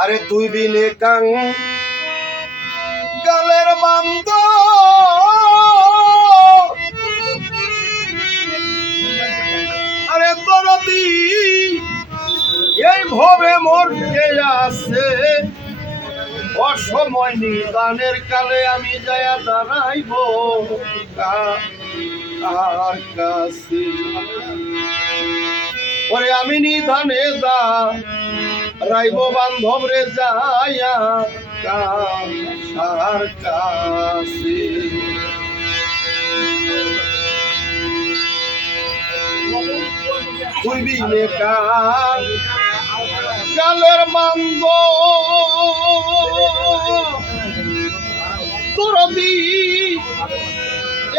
আরে তুই বিলে কাং গালের বান্দ আরে দরদি, এই ভবে মরতে আছে। অসময় নিদানের কালে আমি যায়া দাঁড়াইব কার কাছে। ওরে আমি নিধানে দা রাইব বান্ধব রে যায়া কার কাছে তুই কার গালের মান্দ। তোর দি,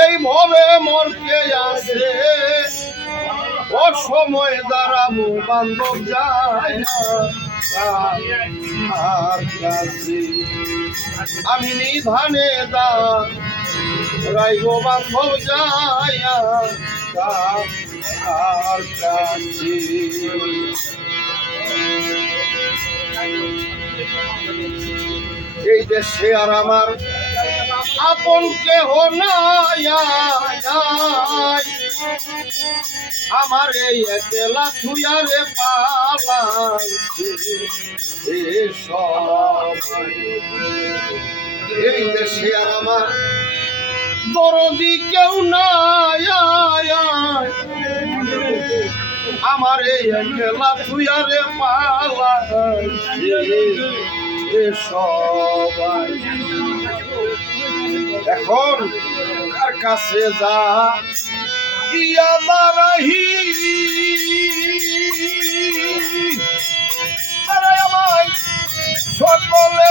এই ভবে মরকে আছে। অসময় দাঁড়াবো বান্ধব যায় না আমি নিধানে দা রাইব বান্ধব যায় আর কাছে এই দেশে আর আমার আপন কেহ নাই আমার এই একলা পালাইছে। এসব। এই দেশে আর আমার দরদি কেউ নাই আমার এই এখন কার কাছে যা ইয়া দাঁড়াহি দাঁড়ায় আমায় সকলে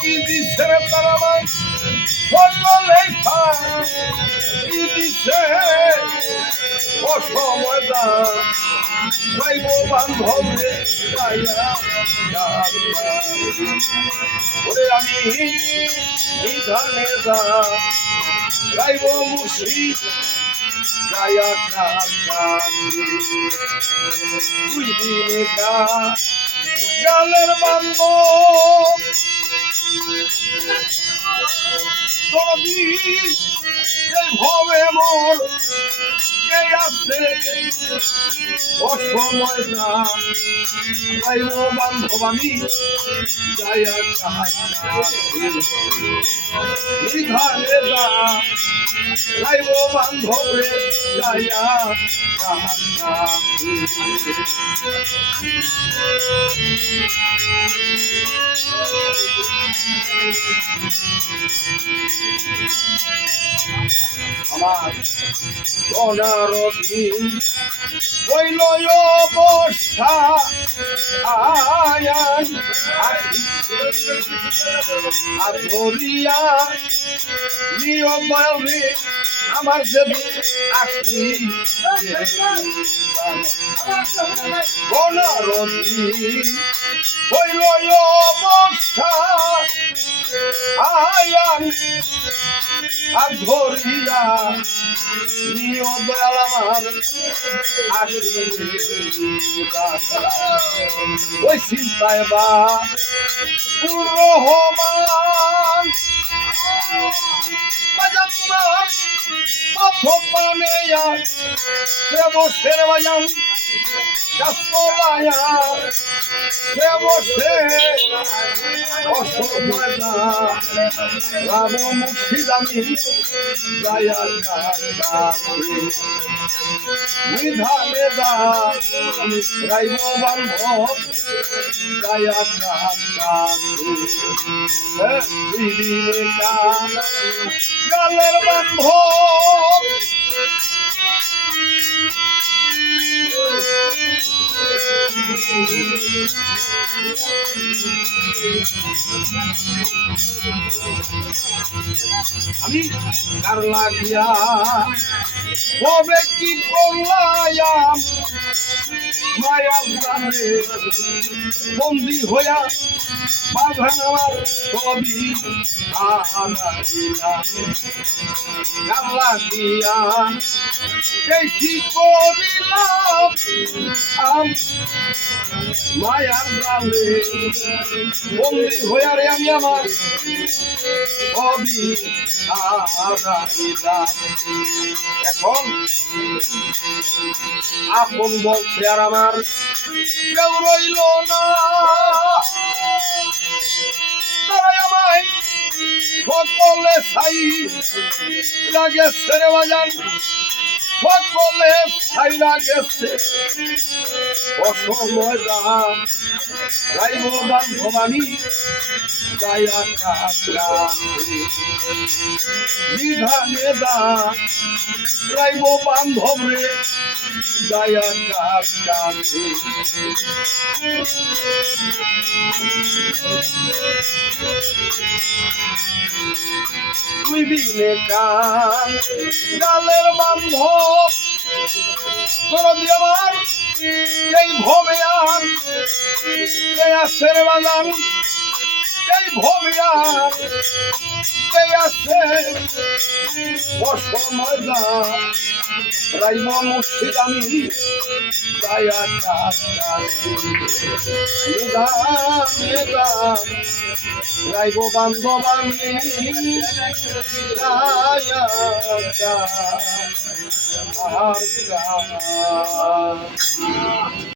কি দিছে তারা আমায় সকলে কি দিছে অসময় ওরে আমি নিধানে দা গাইব মুর্শিদ গায়া তুই দিনে গালের বান্ধব যদি ভবে মোর অসময় না গাইব বান্ধব আমি দা গাইব বান্ধব রে গায়া আমার দিন হইল অবস্থা। আয়ান আর ধরিয়া নিয়ম রে আমার যেদিন আসি বনরতি হইল অবস্থা আয়ান আর ধরিয়া নিয় দয়াল আমার আসি ওই চিন্তায় বা রহমান তোমার পথ পানে সে বসে বাজান কাস্তলায়া সে বসে অসময়না রাম মুর্শিদামি গায়া নিধানে দা রাইব বান্ধব গায়া গালের বান্ধব। আমি কার লাগিয়া? হবে কি করলাম? মায়া বন্দি হইয়া বাধা আনাইলাম কার লাগিয়া? মায়ার জালে বন্দি হইয়ারে আমি আমার হারাইলাম এখন আপন বলছে আর আমার কেউ রইল না। তারাই আমায় সকলে ছাই লাগে সেরে বাজান। সকলে ছাই লাগেছে অসময় রাইব বান্ধব আমি নিধানে দা, রাইব বান্ধব রে গায়া কাছে তুই বিনে গালের বান্ধব, তোর দিয়ে আমার এই ভবে আর এই আসের বাগান, এই ভবে আর এই আসে অসময় যা রাইব মুর্শিদ আমি মেধা রাইব বান্ধব আমি কাছে